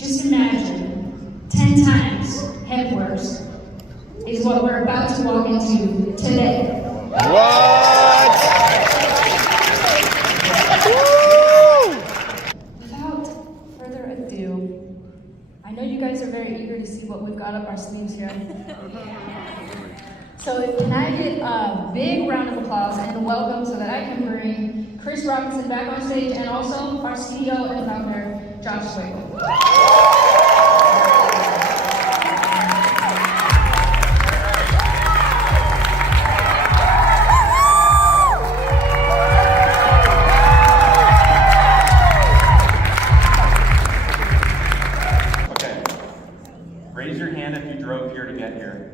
Just imagine 10 times head worse is what we're about to walk into today. What? Without further ado, I know you guys are very eager to see what we've got up our sleeves here. So can I get a big round of applause and a welcome so that I can bring Chris Robinson back on stage and also our CEO and founder, Josh Swiggle. Raise your hand if you drove here to get here.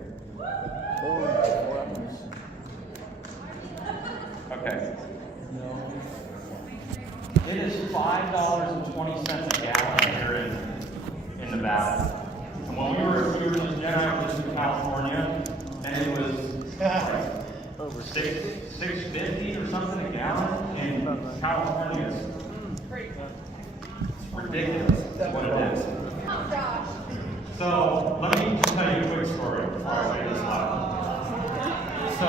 Okay. It is $5.20 a gallon here in Nevada. And when we were just generating this in California, and it was over $6.50 or something a gallon in California. It's ridiculous what it is. Oh gosh. So let me just tell you a quick story before I say this live. So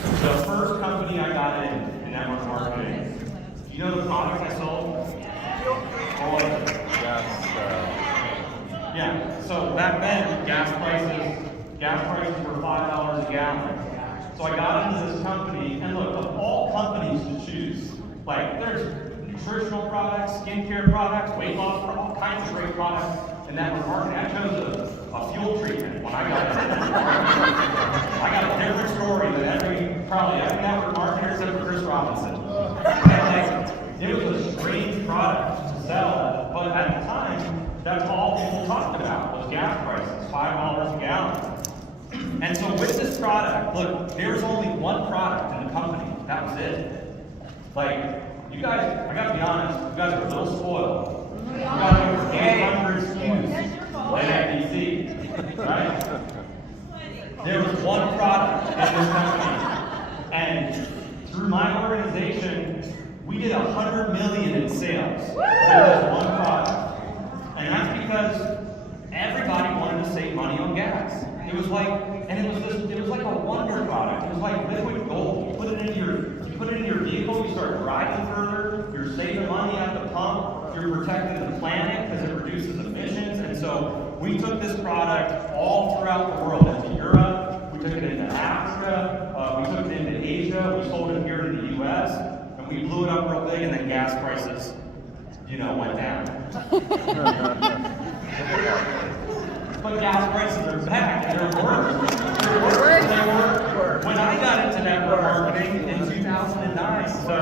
the first company I got in network marketing, you know the product I sold? What was it? Yeah. So back then, gas prices were $5 a gallon. So I got into this company, and look, of all companies to choose, like there's nutritional products, skincare products, weight loss products, all kinds of great products. In network marketing, I chose a fuel treatment when I got into network marketing. I got a different story than probably every network marketer except for Chris Robinson. It was a strange product to sell, but at the time, that's all people talked about was gas prices, $5 a gallon. And so with this product, look, there was only one product in the company. That was it. Like, you guys, I gotta be honest, you guys are a little spoiled. We got over 800 SKUs at FDC, right? There was one product in this company, and through my organization, we did $100 million in sales with this one product. And that's because everybody wanted to save money on gas. It was like, and it was like a wonder product. It was like liquid gold. You put it in your vehicle, you start driving further, you're saving money at the pump, you're protecting the planet because it reduces emissions. And so we took this product all throughout the world, into Europe, we took it into Africa, we took it into Asia, we sold it here to the US, and we blew it up real big, and then gas prices, went down. But gas prices are back, and they're worse. They were when I got into network marketing in 2009. So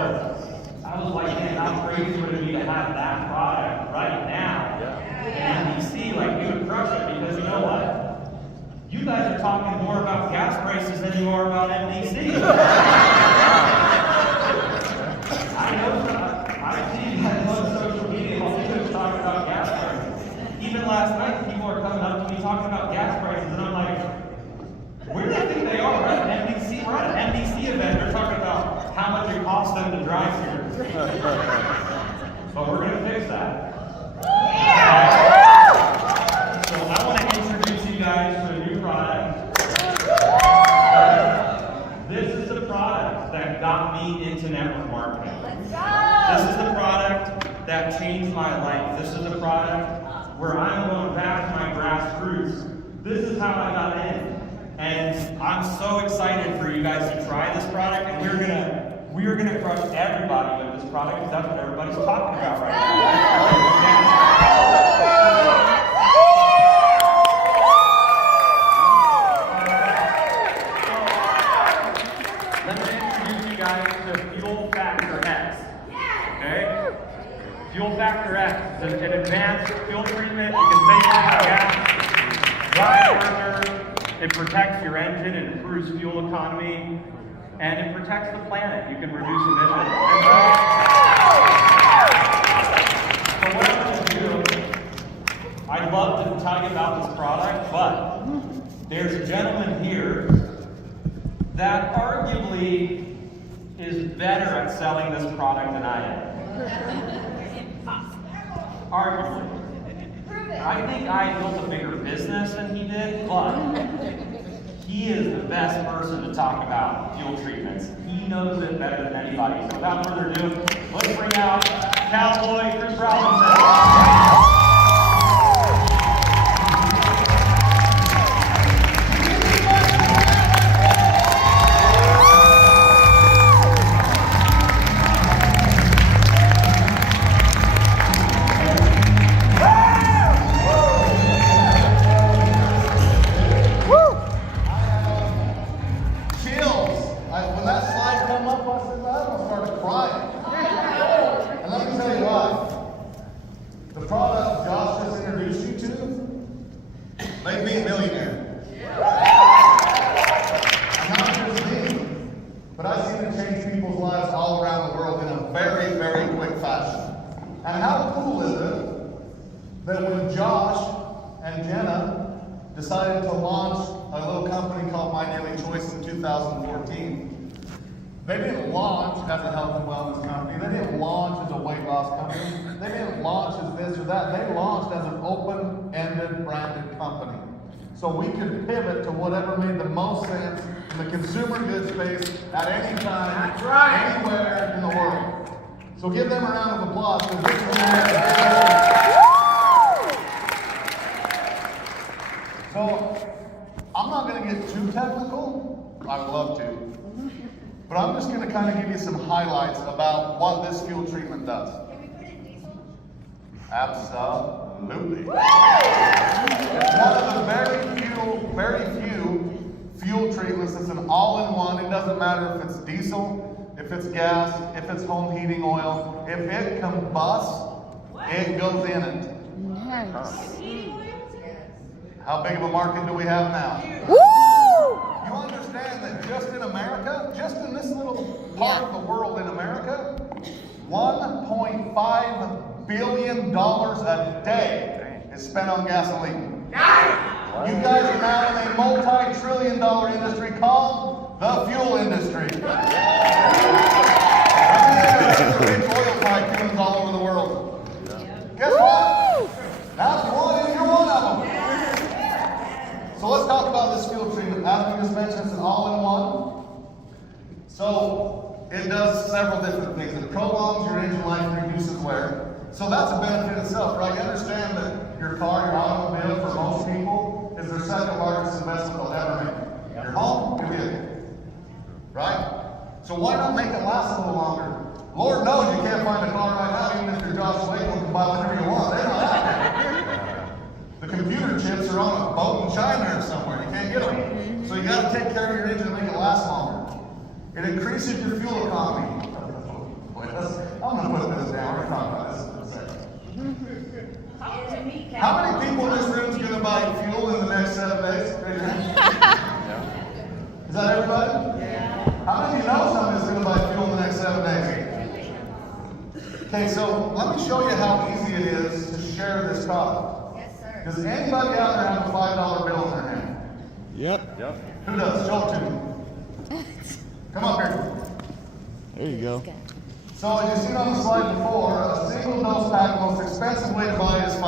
I was like, man, how crazy would it be to have that product right now? And NBC, like, we would crush it because you know what? You guys are talking more about gas prices than you are about NBC. I see you guys on social media, all you guys talking about gas prices. Even last night, people are coming up to me talking about gas prices, and I'm like, where do they think they are? We're at an NBC event. They're talking about how much it costs them to drive here. But we're going to fix that. So I want to introduce you guys to a new product. This is the product that got me into network marketing. This is the product that changed my life. This is the product where I'm going back to my grassroots. This is how I got in. And I'm so excited for you guys to try this product, and we're gonna crush everybody with this product because that's what everybody's talking about right now. Let me introduce you guys to Fuel Factor X. Okay? Fuel Factor X is an advanced fuel treatment. You can save on gas, drive further. It protects your engine and improves fuel economy, and it protects the planet. You can reduce emissions. So what I'm going to do, I'd love to tell you about this product, but there's a gentleman here that arguably is better at selling this product than I am. Arguably. I think I built a bigger business than he did, but he is the best person to talk about fuel treatments. He knows it better than anybody. So without further ado, let's bring out Cowboy Chris Robinson. When that slide come up, I said, I almost started crying. And let me tell you why. The product Josh just introduced you to made me a millionaire. And not just me, but I've seen it change people's lives all around the world in a very, very quick fashion. And how cool is it that when Josh and Jenna decided to launch a little company called My Daily Choice in 2014, they didn't launch as a health and wellness company. They didn't launch as a weight loss company. They didn't launch as this or that. They launched as an open-ended branded company. So we could pivot to whatever made the most sense in the consumer goods space at any time, anywhere in the world. So give them a round of applause because this is So I'm not going to get too technical. I'd love to. But I'm just going to kind of give you some highlights about what this fuel treatment does. Can we put in diesel? Absolutely. It's one of the very few fuel treatments that's an all-in-one. It doesn't matter if it's diesel, if it's gas, if it's home heating oil. If it combusts, it goes in it. Nice. Heating oil? How big of a market do we have now? Woo! You understand that just in America, just in this little part of the world in America, $1.5 billion a day is spent on gasoline. You guys are now in a multi-trillion-dollar industry called the fuel industry. Big oil tycoons all over the world. Guess what? That's one, and you're one of them. So let's talk about this fuel treatment. As we just mentioned, it's an all-in-one. So it does several different things. It prolongs your engine life and reduces wear. So that's a benefit itself, right? You understand that your car, your automobile, for most people, is their second largest investment they'll ever make. Your home, your vehicle. Right? So why not make it last a little longer? Lord knows you can't find a car right now, even if you're Josh Wakeland can buy whatever you want. They're not out there. The computer chips are on a boat in China or somewhere. You can't get them. So you got to take care of your engine and make it last longer. It increases your fuel economy. I'm going to put this down. We're going to talk about this in a second. How many people in this room is going to buy fuel in the next 7 days? Raise your hand. Is that everybody? Yeah. How many of you know somebody that's going to buy fuel in the next 7 days? Okay, so let me show you how easy it is to share this product. Yes, sir. Does anybody out there have a $5 bill in their hand? Yep. Who does? Show it to me. Come up here. There you go. So as you seen on the slide before, a single dose pack, the most expensive way to buy it is $5.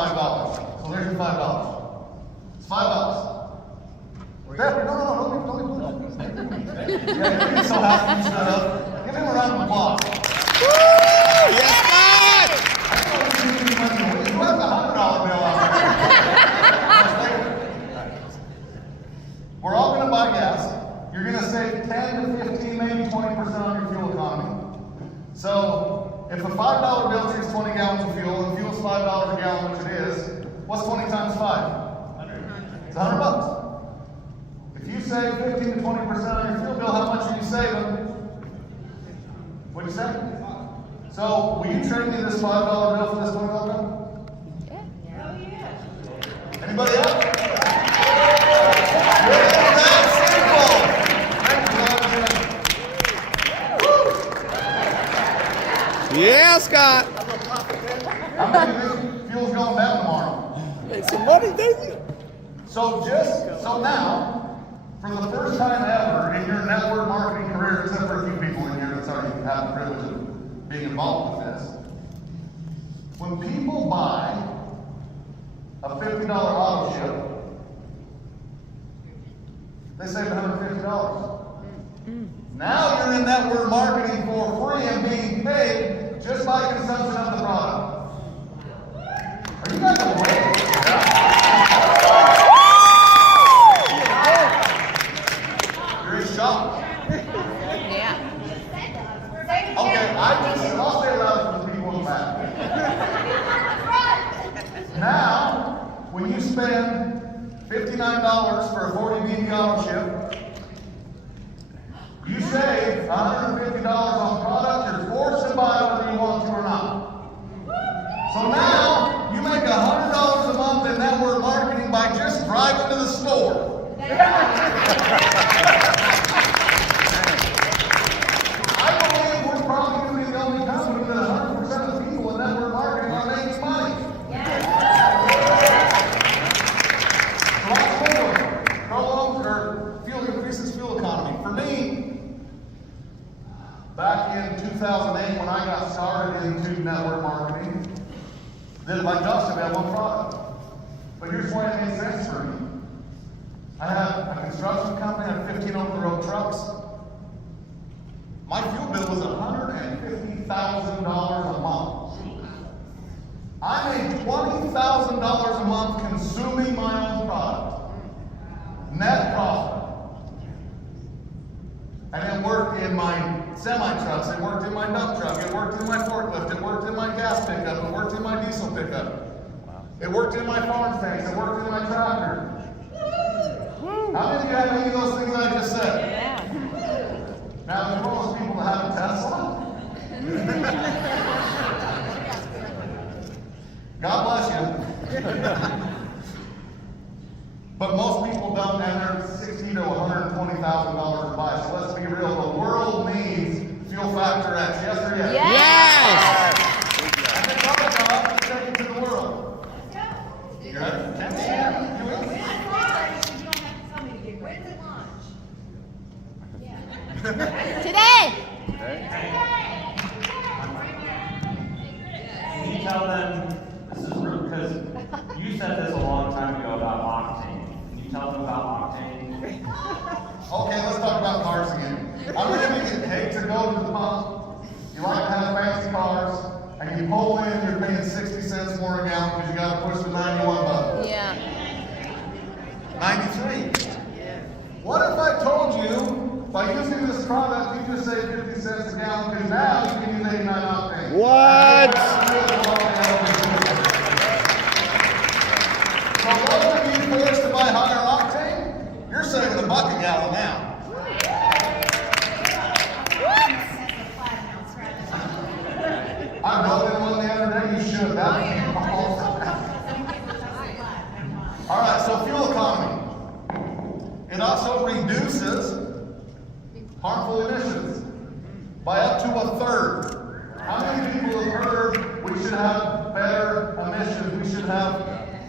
So there's your $5. It's $5. Jeffrey, no, don't be yeah, you're so happy you stood up. Give him a round of applause. Woo! Yes, God! Who has a $100 bill out there? We're all going to buy gas. You're going to save 10 to 15, maybe 20% on your fuel economy. So if a $5 bill takes 20 gallons of fuel, and fuel's $5 a gallon, which it is, what's 20 times 5? 100. It's $100. If you save 15 to 20% on your fuel bill, how much are you saving? What'd you say? So will you trade me this $5 bill for this $20 bill? Oh, yeah. Anybody else? It's that simple. Thank you, Yeah, Scott. how many of you fuel's going down tomorrow? Make some money, baby. So now, for the first time ever in your network marketing career, except for a few people in here that's already had the privilege of being involved with this, when people buy a $50 $150 auto ship. They saved $150. Now you're in network marketing for free and being paid just by consumption of the product. Are you guys awake? You're in shock. Okay, I'll say it loud for the people in the back. Now, when you spend $59 for a 40 BD auto ship, you save $150 on product. You're forced to buy whether you want to or not. So now you make $100 a month in network marketing by just driving to the store. I believe we're probably going to be the only company that 100% of the people in network marketing are making money. Lots more. Prolongs or fuel increases fuel economy. For me, back in 2008 when I got started into network marketing, then like Josh said, I had one product. But here's why it made sense for me. I had a construction company, I had 15 over-the-road trucks. My fuel bill was $150,000 a month. I made $20,000 a month consuming my own product. Net profit. And it worked in my semi-trucks, it worked in my dump truck, it worked in my forklift, it worked in my gas pickup, it worked in my diesel pickup. It worked in my farm tanks, it worked in my tractor. How many of you have any of those things I just said? Now, if you're one of those people that have a Tesla, God bless you. But most people don't, and they're $60,000 to $120,000 to buy. So let's be real, the world needs Fuel Factor X. Yes or yes? Yes! And it's our job to take it to the world. You ready? You will? When's it launch? Today. Can you tell them, this is rude, because you said this a long time ago about octane. Can you tell them about octane? Okay, let's talk about cars again. I'm going to hate to go to the pump. You like to have fancy cars, and you pull in, you're paying 60 cents more a gallon because you got to push the 91 button. Yeah. 93. What if I told you, by using this product, you just save 50 cents a gallon, because now you can use 89 octane. What? So those of you forced to buy higher octane, you're saving $1 a gallon now. I rode in one the other day, you should. All right, so fuel economy. It also reduces harmful emissions by up to 1/3. How many people have heard we should have better emissions, we should have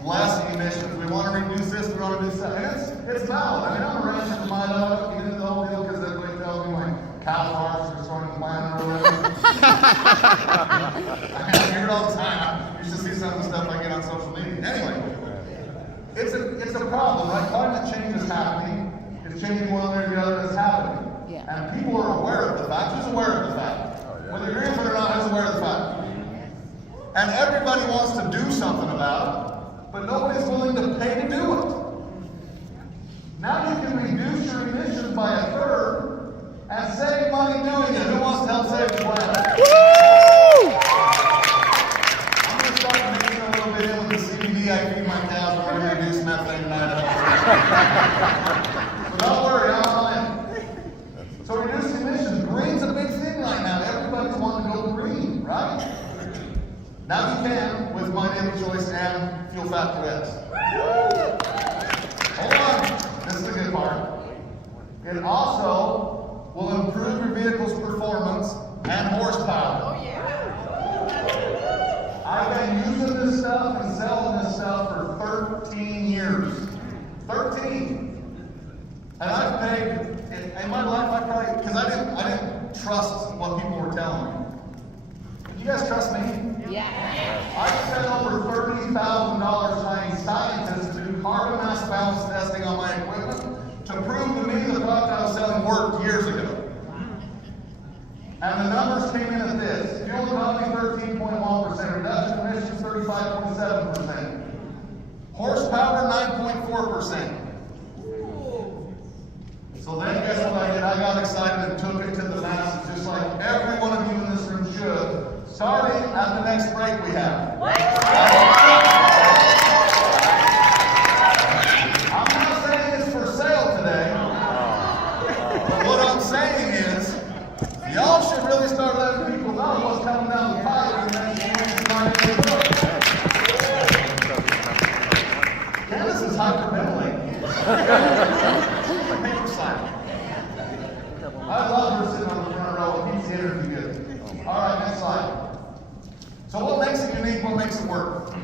less emissions, we want to reduce this, we want to reduce that? And it's valid. I mean, I'm a rancher from Idaho, I don't get into the whole deal because everybody tells me my cow farms are starting to plan or whatever. I hear it all the time. You should see some of the stuff I get on social media. Anyway, it's a problem, right? Climate change is happening. It's changing one way or the other, it's happening. Yeah. And people are aware of the fact. Who's aware of the fact? Whether you're in it or not, who's aware of the fact? And everybody wants to do something about it, but nobody's willing to pay to do it. Now you can reduce your emissions by 1/3 and save money doing it. Who wants to help save the planet? Woo! I'm going to start mixing a little bit in with the CBD I feed my cows when we reduce methane in Idaho. So don't worry, I'm all in. So reducing emissions, green's a big thing right now. Everybody's wanting to go green, right? Now you can with My Daily Choice and Fuel Factor X. Hold on, this is the good part. It also will improve your vehicle's performance and horsepower. I've been using this stuff and selling this stuff for 13 years. 13. And I've paid, in my life, I probably, because I didn't trust what people were telling me. You guys trust me? Yeah. I spent over $30,000 finding scientists worked years ago. And the numbers came in at this. Fuel economy 13.1%, reduction in emissions 35.7%. Horsepower 9.4%. So then guess what I did? I got excited and took it to the masses, just like every one of you in this room should, starting at the next break we have. I'm not saying it's for sale today, but what I'm saying is, y'all should really start letting people know what's coming down the pipe and then Candace is hyperventilating. I love her sitting on the front row and keeps the energy good. All right, next slide. So what makes it unique? What makes it work?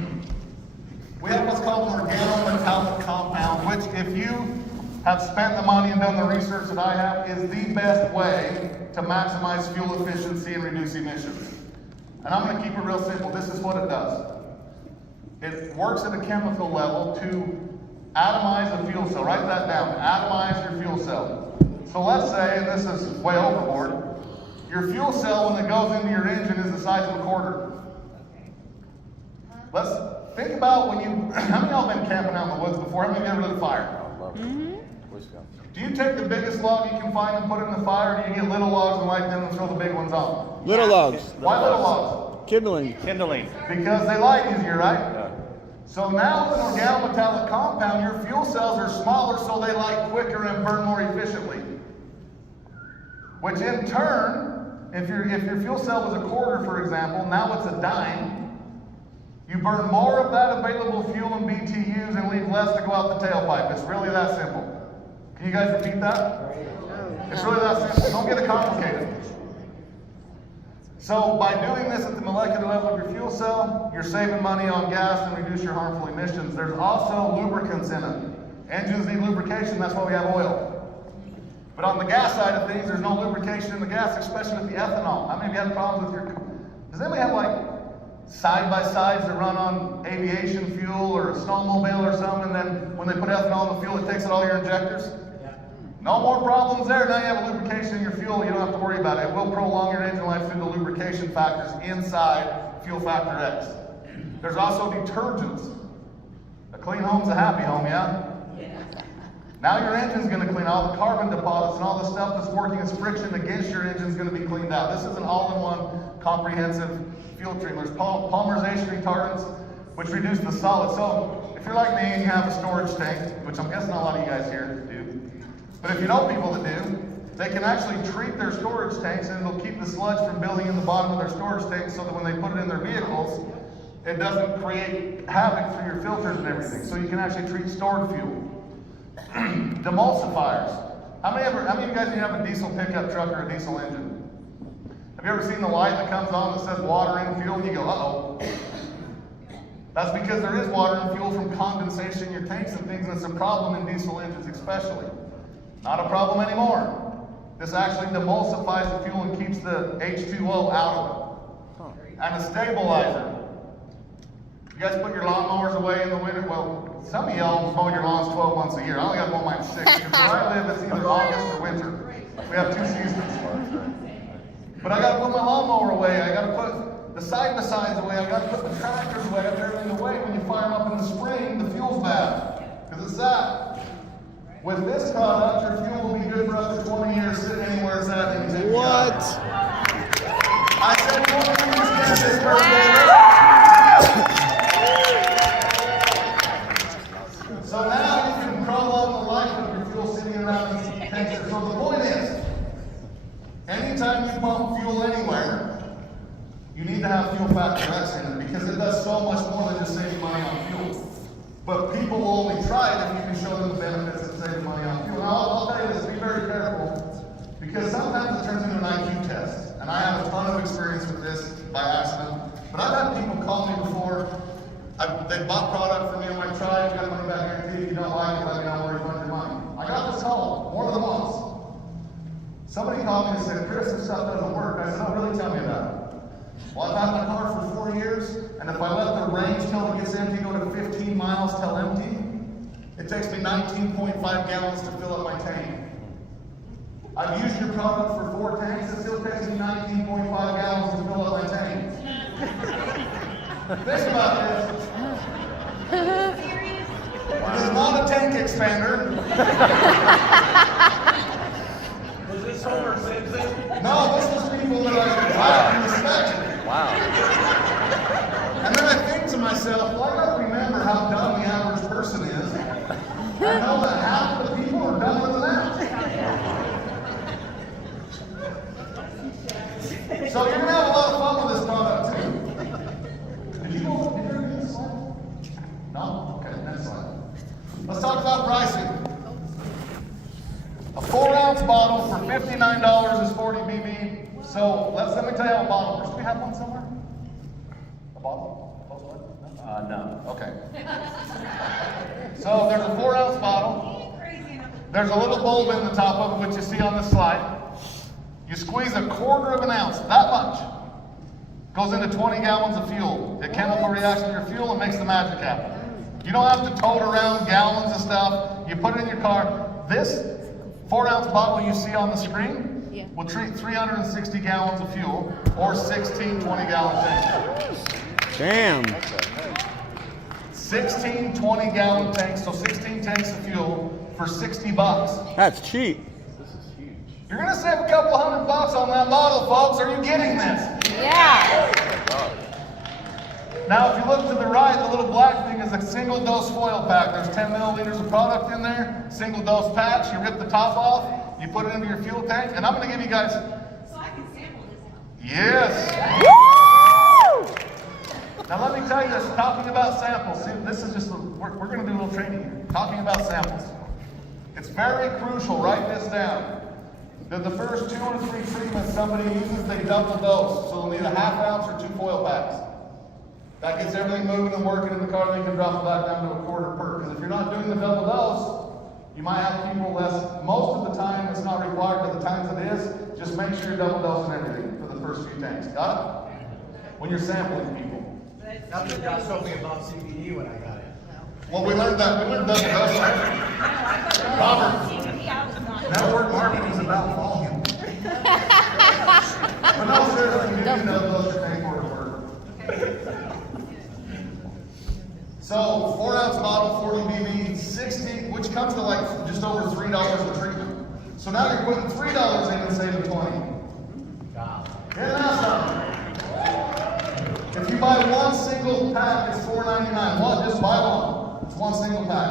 We have what's called an organometallic compound, which if you have spent the money and done the research that I have, is the best way to maximize fuel efficiency and reduce emissions. And I'm going to keep it real simple. This is what it does. It works at a chemical level to atomize a fuel cell. Write that down. Atomize your fuel cell. So let's say, and this is way overboard, your fuel cell when it goes into your engine is the size of a quarter. Let's think about when you, how many of y'all been camping out in the woods before? How many of you ever lit a fire? Do you take the biggest log you can find and put it in the fire, or do you get little logs and light them and throw the big ones on? Little logs. Why little logs? Kindling. Because they light easier, right? Yeah. So now with an organometallic compound, your fuel cells are smaller so they light quicker and burn more efficiently. Which in turn, if your fuel cell was a quarter, for example, now it's a dime, you burn more of that available fuel in BTUs and leave less to go out the tailpipe. It's really that simple. Can you guys repeat that? It's really that simple. Don't get it complicated. So by doing this at the molecular level of your fuel cell, you're saving money on gas and reduce your harmful emissions. There's also lubricants in it. Engines need lubrication, that's why we have oil. But on the gas side of things, there's no lubrication in the gas, especially with the ethanol. How many of you have problems with your, does anybody have like side-by-sides that run on aviation fuel or a snowmobile or something, and then when they put ethanol in the fuel, it takes out all your injectors? No more problems there. Now you have a lubrication in your fuel. You don't have to worry about it. It will prolong your engine life through the lubrication factors inside Fuel Factor X. There's also detergents. A clean home's a happy home, yeah? Now your engine's going to clean all the carbon deposits and all the stuff that's working as friction against your engine's going to be cleaned out. This is an all-in-one comprehensive fuel treatment. There's polymerization retardants, which reduce the solid. So if you're like me and you have a storage tank, which I'm guessing a lot of you guys here do, but if you know people that do, they can actually treat their storage tanks and it'll keep the sludge from building in the bottom of their storage tanks so that when they put it in their vehicles, it doesn't create havoc through your filters and everything. So you can actually treat stored fuel. Demulsifiers. How many of you guys have a diesel pickup truck or a diesel engine? Have you ever seen the light that comes on that says water in fuel and you go, uh-oh? That's because there is water and fuel from condensation in your tanks and things, and it's a problem in diesel engines especially. Not a problem anymore. This actually demulsifies the fuel and keeps the H2O out of it. And a stabilizer. You guys put your lawnmowers away in the winter? Well, some of y'all mow your lawns 12 months a year. I only got to mow mine 6. Because where I live, it's either August or winter. We have 2 seasons. But I got to put my lawnmower away. I got to put the side-by-sides away. I got to put the tractors away. I have everything away. When you fire them up in the spring, the fuel's bad. Because it's that. With this product, your fuel will be good for up to 20 years sitting anywhere it's at. And What? I said 20 years this birthday. So now you can prolong the life of your fuel sitting around these tanks. So the point is, anytime you pump fuel anywhere, you need to have Fuel Factor X in it because it does so much more than just saving money on fuel. But people will only try it if you can show them the benefits of saving money on fuel. Now, I'll tell you this, be very careful, because sometimes it turns into an IQ test. And I have a ton of experience with this by accident. But I've had people call me before. They bought product from me, I'm like, try it, got a money back guarantee. If you don't like it, let me know where you fund your money. I got this call more than once. Somebody called me and said, Chris, this stuff doesn't work. I said, oh, really? Tell me about it. Well, I've had my car for 4 years, and if I let the range till it gets empty go to 15 miles till empty, it takes me 19.5 gallons to fill up my tank. I've used your product for 4 tanks. It still takes me 19.5 gallons to fill up my tank. Think about this. It is not a tank expander. Was this Homer Simpson? No, this was people that I respected. Wow. And then I think to myself, well, I gotta remember how dumb the average person is. I know that half the people are dumber than that. So you're gonna have a lot of fun with this product too. Did you hear this slide? No? Okay, next slide. Let's talk about pricing. A 4-ounce bottle for $59 is 40 BB. So let me tell you how a bottle works. Do we have one somewhere? A bottle? Close one? No. Okay. So there's a 4-ounce bottle. There's a little bulb in the top of it, which you see on this slide. You squeeze a 1/4 of an ounce, that much, goes into 20 gallons of fuel. The chemical reaction to your fuel and makes the magic happen. You don't have to tote around gallons of stuff. You put it in your car. This 4-ounce bottle you see on the screen will treat 360 gallons of fuel or 16 20-gallon tanks. Damn. 16 20-gallon tanks, so 16 tanks of fuel for $60. That's cheap. You're gonna save a couple $100 on that bottle, folks. Are you getting this? Yeah. Now, if you look to the right, the little black thing is a single-dose foil pack. There's 10 milliliters of product in there, single-dose patch. You rip the top off, you put it into your fuel tank, and I'm going to give you guys. So I can sample this. Yes. Now, let me tell you this. Talking about samples. See, this is just we're going to do a little training here. Talking about samples. It's very crucial. Write this down. That the first 2 or 3 treatments somebody uses, they double dose. So they'll need a 1/2 ounce or 2 foil packs. That gets everything moving and working in the car, they can drop it back down to a 1/4 per. Because if you're not doing the double dose, you might have people less. Most of the time, it's not required, but the times it is, just make sure you're double dosing everything for the first few tanks. Got it? When you're sampling people. That's what Josh told me about CBD when I got it. Well, we learned that. We learned double dosing. Robert, network marketing is about volume. But no, seriously, you do double dose your tank for work. So, 4-ounce bottle, 40 BB, 60, which comes to like just over $3 a treatment. So now you're putting $3 in and saving 20. Get now something. If you buy one single pack, it's $4.99. What? Just buy one. It's one single pack.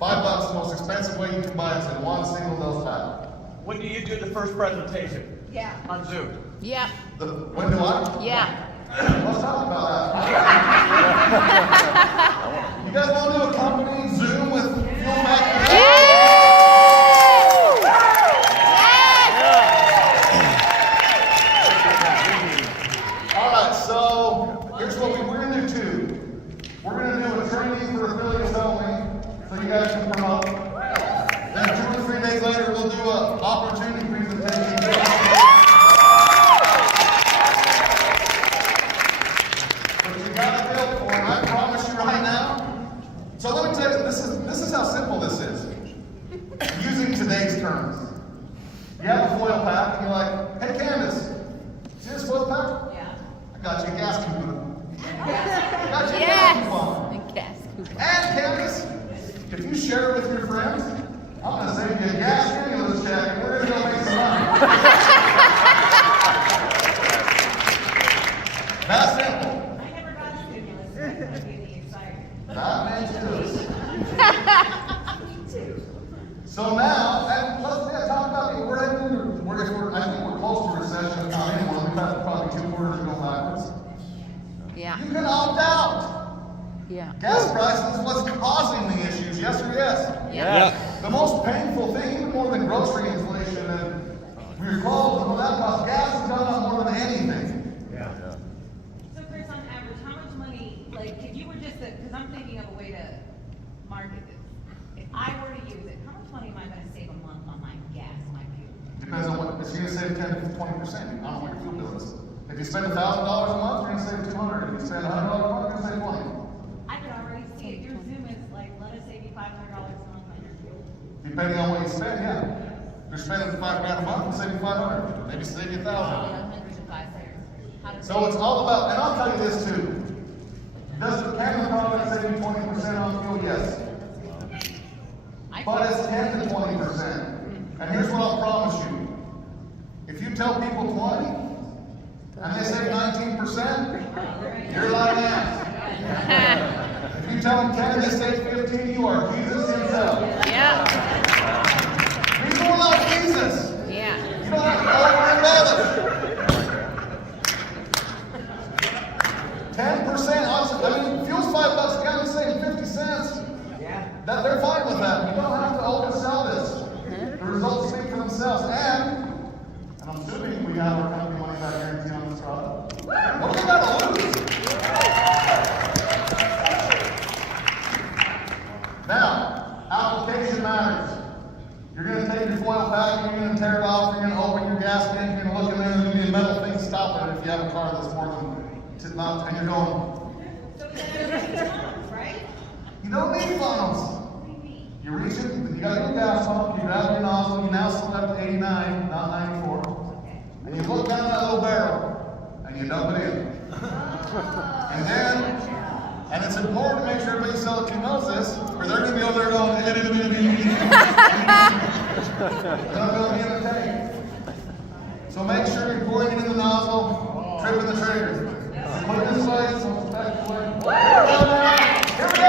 $5, the most expensive way you can buy it in one single dose pack. When do you do the first presentation? Yeah. On Zoom. Yeah. When do I? Yeah. Let's talk about that. You guys want to do a company Zoom with Fuel Mac? All right, so here's what we're going to do. We're going to do a training for affiliates only, so you guys can promote. Then 2 or 3 days later, we'll do an opportunity presentation. So let me tell you, this is how simple this is. Using today's terms. You have a foil pack and you're like, hey Candace, see this foil pack? Yeah. I got you a gas coupon. I got you a gas Yes. coupon. Gas coupon. And Candace, if you share it with your friends, I'm gonna save you a gas stimulus check and we're gonna go make some money. That's simple. I never got a stimulus. That's gonna be the exciting. That makes sense. So now, and let's talk about it. I think we're close to recession, if not anymore. We've had probably 2 quarters go backwards. Yeah. You can opt out. Yeah. Gas prices is what's causing the issues, yes or yes? Yeah. The most painful thing, even more than grocery inflation, and we recall well, that cost gas has gone up more than anything. Yeah. So Chris, on average, how much money, like, if you were just because I'm thinking of a way to market this. If I were to use it, how much money am I gonna save a month on my gas, my fuel? Depends on what, if you're gonna save 10 to 20%, I don't know what your fuel bill is. If you spend $1,000 a month, you're gonna save $200. If you spend $100 a month, you're gonna save 20. I could already see it. Your Zoom is like, let us save you $500 a month on your fuel. Depending on what you spend, yeah. You're spending $5,000 a month, save you 500, maybe save you 1,000. Hundreds of five there. How to So it's all about, and I'll tell you this too. Can the product save you 20% on fuel? Yes. But it's 10 to 20%. And here's what I'll promise you. If you tell people 20, and they save 19%, you're lying ass. If you tell them 10, they save 15, you are Jesus himself. Yeah. People love Jesus. Yeah. You don't have to go over and 10%, I mean, fuel's $5 a gallon, saving 50 cents. Yeah. That they're fine with that. You don't have to oversell this. The results speak for themselves. And I'm assuming we have our company money back guarantee on this product. What do we got to lose? Now, application matters. You're going to take your foil pack, you're going to tear it off, you're going to open your gas tank, you're going to look in there, there's going to be a metal thing stopping it if you have a car that's more than, and you're going, So we gotta funnels, right? you don't need funnels. You reach it, you got your gas pump, you grab your nozzle, you now select 89, not 94. And you look down that little barrel, and you dump it in. And then, and it's important to make sure everybody selling to knows this, or they're going to be over there going, they're going to be in the tank. So make sure you're pouring it in the nozzle, tripping the trigger. Put it this way, so it's back to work. Here we go!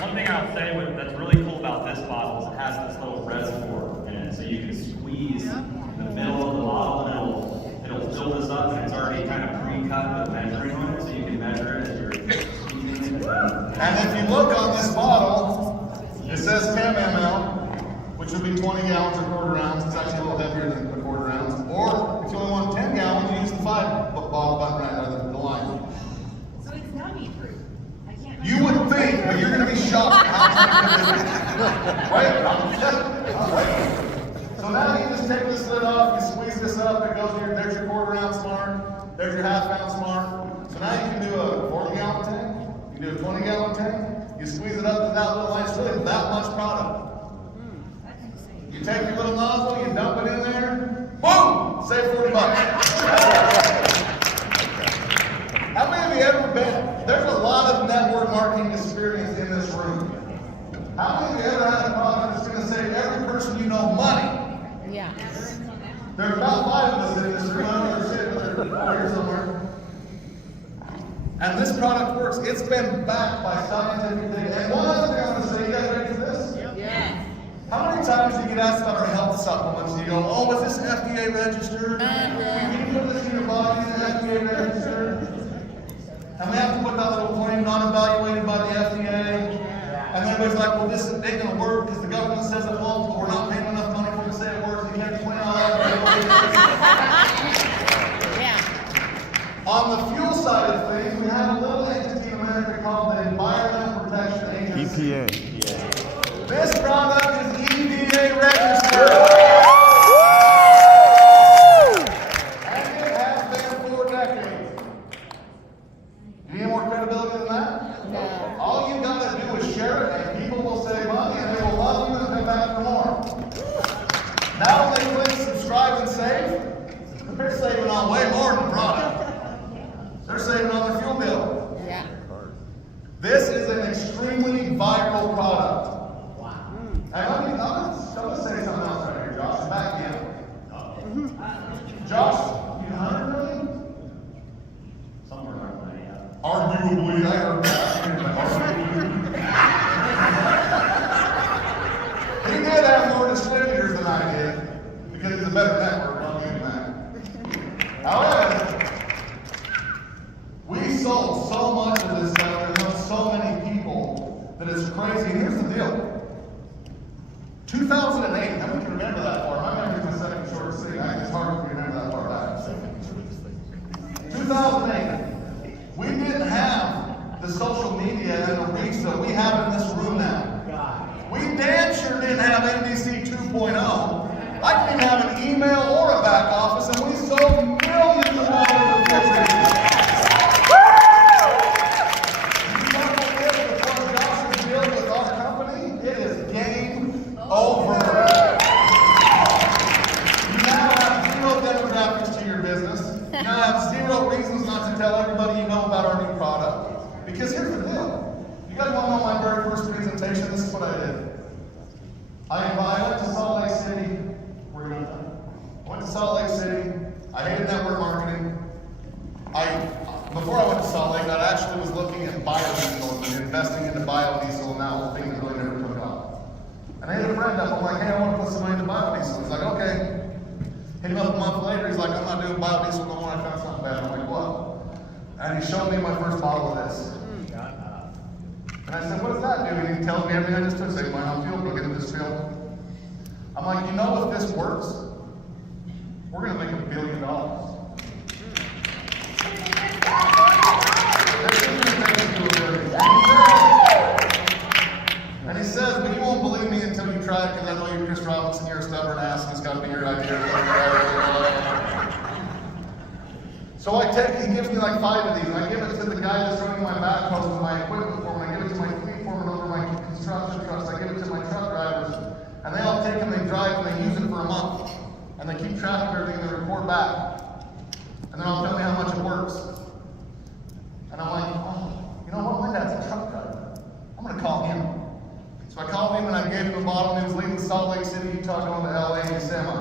One thing I'll say that's really cool about this bottle is it has this little reservoir in it, so you can squeeze in the middle of the bottle and it'll fill this up, and it's already kind of pre-cut with measuring on it, so you can measure it as you're squeezing it. And if you look on this bottle, it says 10 ml, which would be 20 gallons or quarter ounce. It's actually a little heavier than a quarter ounce. Or if you only want 10 gallons, you use the 5 bottle button right there, the line. So it's dummy proof. I can't. You would think, but you're going to be shocked how much it is. Right? So now you just take this lid off, you squeeze this up, it goes here, there's your quarter ounce mark, there's your half ounce mark. So now you can do a 40 gallon tank, you do a 20 gallon tank, you squeeze it up to that little line, it's really that much product. You take your little nozzle, you dump it in there, boom! Save $40. How many of you ever been? There's a lot of network marketing experience in this room. How many of you ever had a product that's going to save every person you know money? Yeah. There's about 5 of us in this room. I don't know shit, but they're over here somewhere. And this product works. It's been backed by scientific data. And one other thing I'm going to say, you guys ready for this? Yeah. How many times do you get asked about our health supplements and you go, oh, is this FDA registered? Can you put this in your body, is it FDA registered? And we have to put that little claim not evaluated by the FDA. And then everybody's like, well, this ain't going to work because the government says it won't, but we're not paying enough money for it to say it works. You can't point out. Yeah. On the fuel side of things, we have a little entity in America called the Environmental Protection Agency. EPA. This product is EPA registered. And it has been for decades. You need more credibility than that? No. All you gotta do is share it, and people will save money, and they will love you and come back for more. Now when they click subscribe and save, they're saving on way more than product. They're saving on their fuel bill. Yeah. This is an extremely viral product. And I'm gonna say something else right here, Josh. Back in. Josh, you 100 million? Somewhere around there, yeah. Arguably, I heard that. He did have more distributors than I did because he's a better network. I'll give him that. However, we sold so much of this stuff and know so many people that it's crazy. And here's the deal. 2008, how many can remember that far? My memory's the second shortest thing. It's hard to remember that far back. 2008, we didn't have the social media and the reach that we have in this room now. We damn sure didn't have NBC 2.0. I didn't have an email or a back office, and we sold millions of dollars of filtration. Salt Lake City. I hated network marketing. Before I went to Salt Lake, I actually was looking at biodiesel and investing into biodiesel, and that whole thing that really never took off. And I hit a friend up. I'm like, hey, I want to put some money into biodiesel. He's like, okay. Hit him up a month later. He's like, I'm not doing biodiesel no more. I found something bad. I'm like, what? And he showed me my first bottle of this. And I said, what does that do? And he tells me everything I just took. Say, my own fuel, go get into this fuel. I'm like, you know, if this works, we're going to make $1 billion. And he says, but you won't believe me until you try it, because I know you're Chris Robinson, you're a stubborn ass, and it's got to be your idea. So he gives me like 5 of these, and I give it to the guy that's running my backhoes and my equipment for me. I give it to my fleet foreman over my construction trucks. I give it to my truck drivers, and they all take them, they drive, and they use it for a month. And they keep track of everything, and they report back. And then I'll tell me how much it works. And I'm like, oh, you know what, my dad's a truck driver. I'm going to call him. So I called him and I gave him a bottle, and he was leaving Salt Lake City, Utah, going to LA in a semi.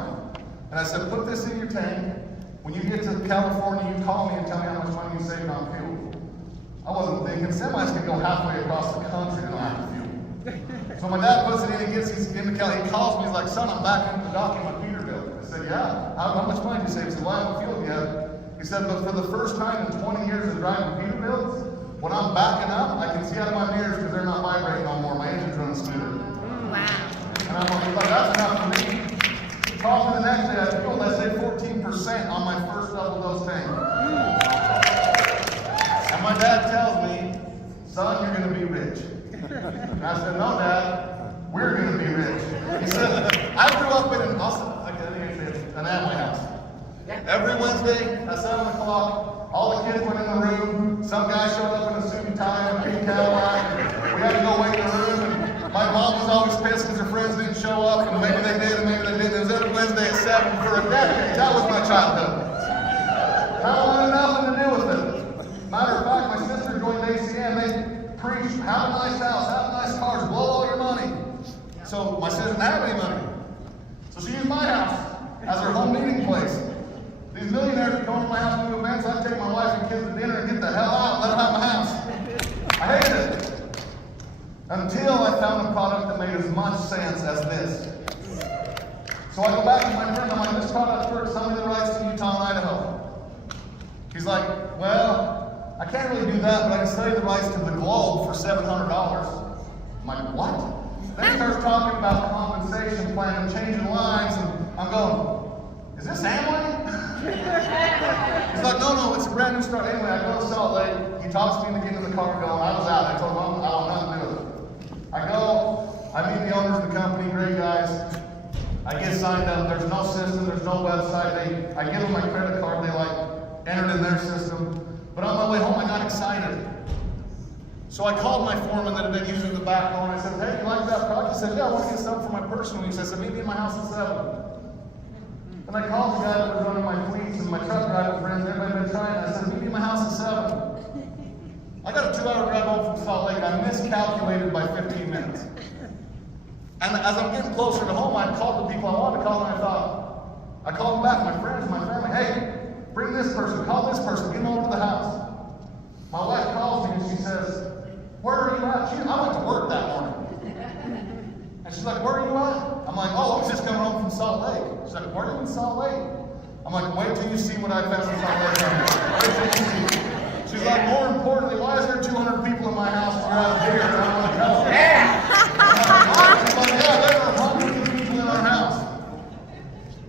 And I said, put this in your tank. When you get to California, you call me and tell me how much money you saved on fuel. I wasn't thinking semis can go halfway across the country and not have fuel. So my dad puts it in, he's into Cali, he calls me, he's like, son, I'm back into the dock in my Peterbilt. I said, yeah, how much money did you save? He said, well, I haven't fueled yet. He said, but for the first time in 20 years of driving Peterbilts, when I'm backing up, I can see out of my mirrors because they're not vibrating no more. My engine's running smoother. Wow. And I'm like, that's enough for me. He calls me the next day, I fueled, I saved 14% on my first double dose tank. And my dad tells me, son, you're going to be rich. And I said, no, Dad, we're going to be rich. He said, I grew up in an Amway house. Every Wednesday at 7 o'clock, all the kids went in the room. Some guy showed up in a suit and tie and a pink Cadillac. We had to go wait in the room. And my mom was always pissed because her friends didn't show up. And maybe they did and maybe they didn't. It was every Wednesday at 7 for a decade. That was my childhood. I don't want nothing to do with it. Matter of fact, my sister joined ACM. They preached, have a nice house, have nice cars, blow all your money. So my sister didn't have any money. So she used my house as her home meeting place. These millionaires would come to my house and do events. I'd take my wife and kids to dinner and get the hell out and let them have my house. I hated it. Until I found a product that made as much sense as this. So I go back to my friend, I'm like, this product works, sell me the rights to Utah and Idaho. He's like, well, I can't really do that, but I can sell you the rights to the Globe for $700. I'm like, what? Then he starts talking about compensation plan and changing lines, and I'm going, is this Amway? He's like, no, it's a brand new start. Anyway, I go to Salt Lake. He talks to me to get in the car going. I was out. I told him, I want nothing to do with it. I go, I meet the owners of the company, great guys. I get signed up. There's no system. There's no website. I give them my credit card. They entered in their system. But on my way home, I got excited. So I called my foreman that had been using the backhoe, and I said, hey, you like that product? He said, yeah, I want to get something for my personal use. I said, meet me in my house at 7. And I called the guy that was running my fleets and my truck driver friends, everybody had been trying. I said, meet me in my house at 7. I got a 2-hour drive home from Salt Lake. I miscalculated by 15 minutes. And as I'm getting closer to home, I called the people I wanted to call, and I called them back, my friends, my family, hey, bring this person, call this person, get them over to the house. My wife calls me and she says, where are you at? I went to work that morning. And she's like, where are you at? I'm like, oh, I was just coming home from Salt Lake. She's like, where are you in Salt Lake? I'm like, wait till you see what I found in Salt Lake. Wait till you see. She's like, more importantly, why is there 200 people in my house and you're out here? And I'm like, no. She's like, yeah, there are hundreds of people in our house.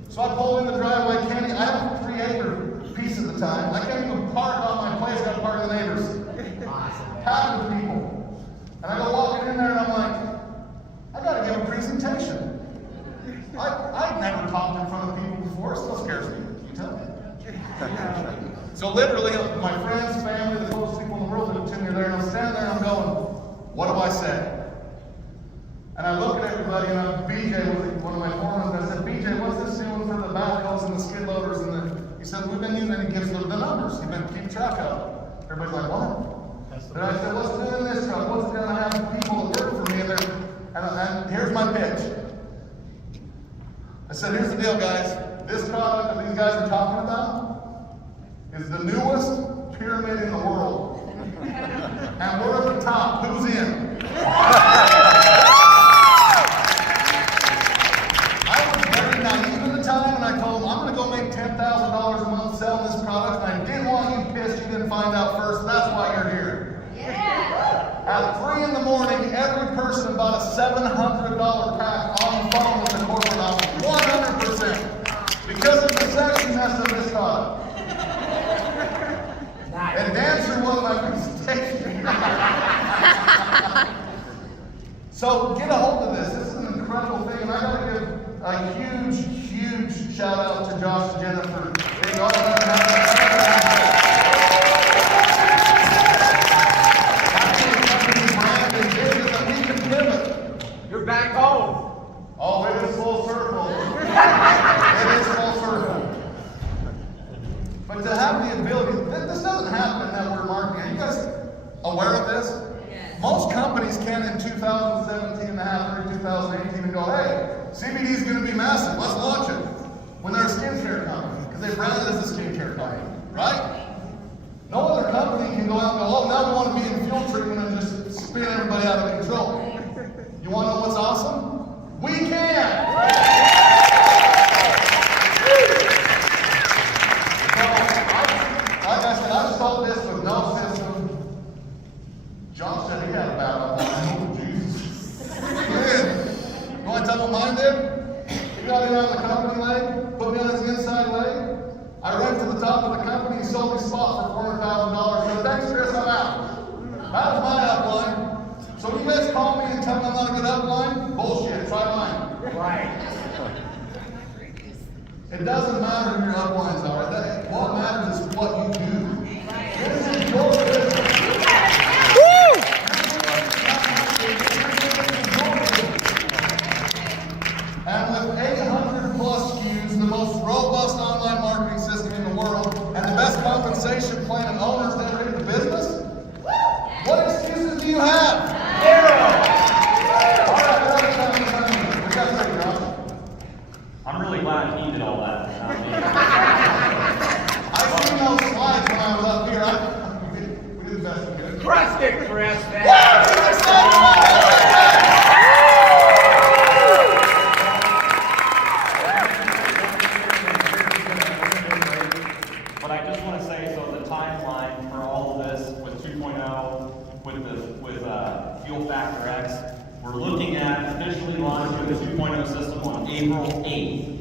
So I pull in the driveway, Kenny, I have a 3-acre piece at the time. I can't even park on my place, I got to park in the neighbors. Half of the people. And I go walking in there and I'm like, I got to give a presentation. I've never talked in front of people before. It still scares me. Can you tell me? So literally, my friends, family, the closest people in the world to me are there, and I'm standing there and I'm going, what do I say? And I look at everybody, and BJ was one of my foremen, and I said, BJ, what's this doing for the backhoes and the skid loaders? He said, we've been using it, and he gives the numbers. He's been keeping track of it. Everybody's like, what? And I said, what's doing this truck? What's it going to have people that work for me? And here's my pitch. I said, here's the deal, guys. This product guys are talking about is the newest pyramid in the world. And we're at the top. Who's in? I was very naive at the time, and I told them, I'm going to go make $10,000 a month selling this product, and I didn't want you pissed you didn't find out first. That's why you're here. At 3 in the morning, every person bought a $700 pack on the phone with the corporate office. 100%. Because of the sexiness of this product. And answer one of my mistakes. So get a hold of this. This is an incredible thing. And I got to give a huge, huge shout out to Josh and Jennifer. Being all You're back home. Oh, it is full circle. It is full circle. But to have the ability, this doesn't happen that we're marketing. Are you guys aware of this? Yes. Most companies can in 2017 and a half or 2018 and go, hey, CBD is going to be massive. Let's launch it. When they're a skincare company, because they brand it as a skincare company, right? No other company can go out and go, oh, now we want to be in fuel treatment and just spin everybody out of control. You want to know what's awesome? We can! Like I said, I sold this with no system. John said he had a bad upline. Oh, Jesus. Man, you want to tell him what mine did? He got me on the company leg, put me on his inside leg. I ran to the top of the company, he sold me spot for $400,000. Said, thanks, Chris, I'm out. That was my upline. So you guys call me and tell me I'm not a good upline? Bullshit, try mine. Right. It doesn't matter who your uplines are. What matters is what you do. This is your business. And with 800 plus SKUs, the most robust online marketing system in the world, and the best compensation plan and owners that are in the business, what excuses do you have? All right, we got ready, Josh. I'm really glad he did all that. I seen those slides when I was up here. We did the best we could. Crushed it, Chris. But I just want to say, so the timeline for all of this with 2.0, with Fuel Factor X, we're looking at officially launching the 2.0 system on April 8th.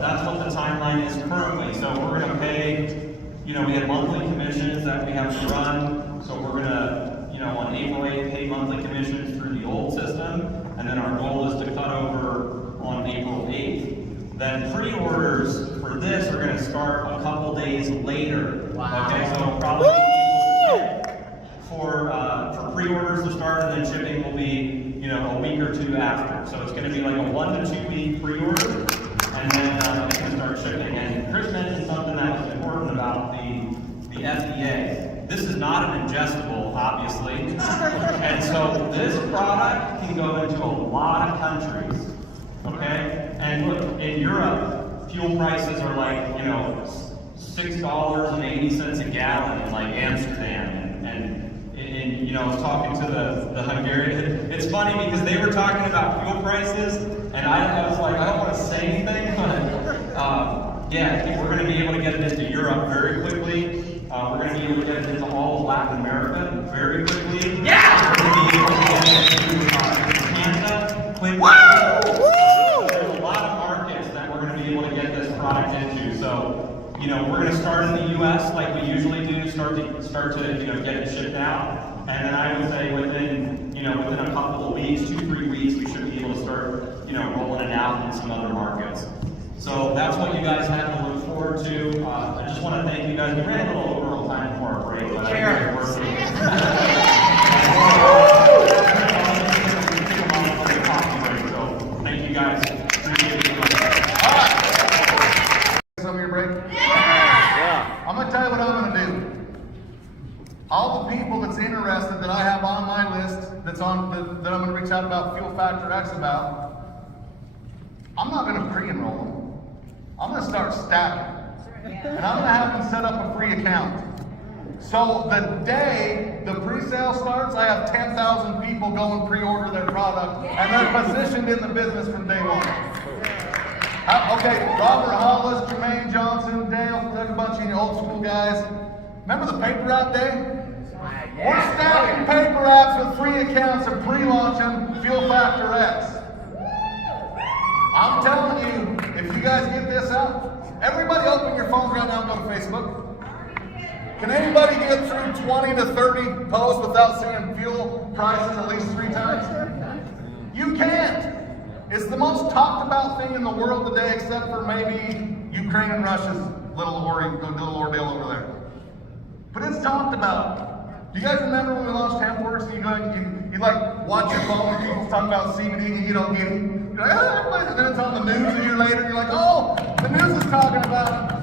That's what the timeline is currently. So we're going to pay, we have monthly commissions that we have to run. So we're going to, on April 8th, pay monthly commissions through the old system. And then our goal is to cut over on April 8th. Then pre-orders for this are going to start a couple days later. Wow. Okay, so it'll probably for pre-orders to start, and then shipping will be, a week or two after. So it's going to be like a 1 to 2 week pre-order, and then it's going to start shipping. And Chris mentioned something that was important about the FDA. This is not an ingestible, obviously, and so this product can go into a lot of countries. Okay, and look, in Europe, fuel prices are like, $6.80 a gallon in like Amsterdam, and I was talking to the Hungarian. It's funny because they were talking about fuel prices, and I was like, I don't want to say anything, but yeah, I think we're going to be able to get it into Europe very quickly. We're going to be able to get it into all of Latin America very quickly. Yeah! We're going to be able to get it into Canada quickly. There's a lot of markets that we're going to be able to get this product into. So, we're going to start in the U.S. like we usually do, start to get it shipped out. And then I would say within a couple of weeks, 2-3 weeks, we should be able to start, rolling it out in some other markets. So that's what you guys have to look forward to. I just want to thank you guys. We ran a little over on time before our break, but I think it worked. So thank you guys. Appreciate it. All right. Some of your break? Yeah. I'm going to tell you what I'm going to do. All the people that's interested that I have on my list that I'm going to reach out about Fuel Factor X about, I'm not going to pre-enroll them. I'm gonna start stacking. And I'm gonna have them set up a free account. So the day the pre-sale starts, I have 10,000 people go and pre-order their product, and they're positioned in the business from day one. Okay, Robert Hollis, Jermaine Johnson, Dale, there's a bunch of you old school guys. Remember the paper route day? We're stacking paper apps with free accounts and pre-launching Fuel Factor X. I'm telling you, if you guys get this out, everybody open your phones right now and go to Facebook. Can anybody get through 20 to 30 posts without seeing fuel prices at least 3 times? You can't. It's the most talked about thing in the world today, except for maybe Ukraine and Russia's little ordeal over there. But it's talked about. Do you guys remember when we launched HempWorks and you like watch your phone and people talking about CBD and you don't get it? You're like, oh, and then it's on the news a year later and you're like, oh, the news is talking about it.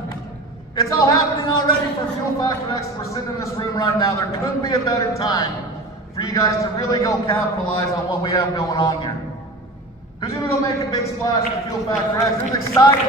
It's all happening already for Fuel Factor X. We're sitting in this room right now. There couldn't be a better time for you guys to really go capitalize on what we have going on here. Who's gonna go make a big splash for Fuel Factor X? Who's excited?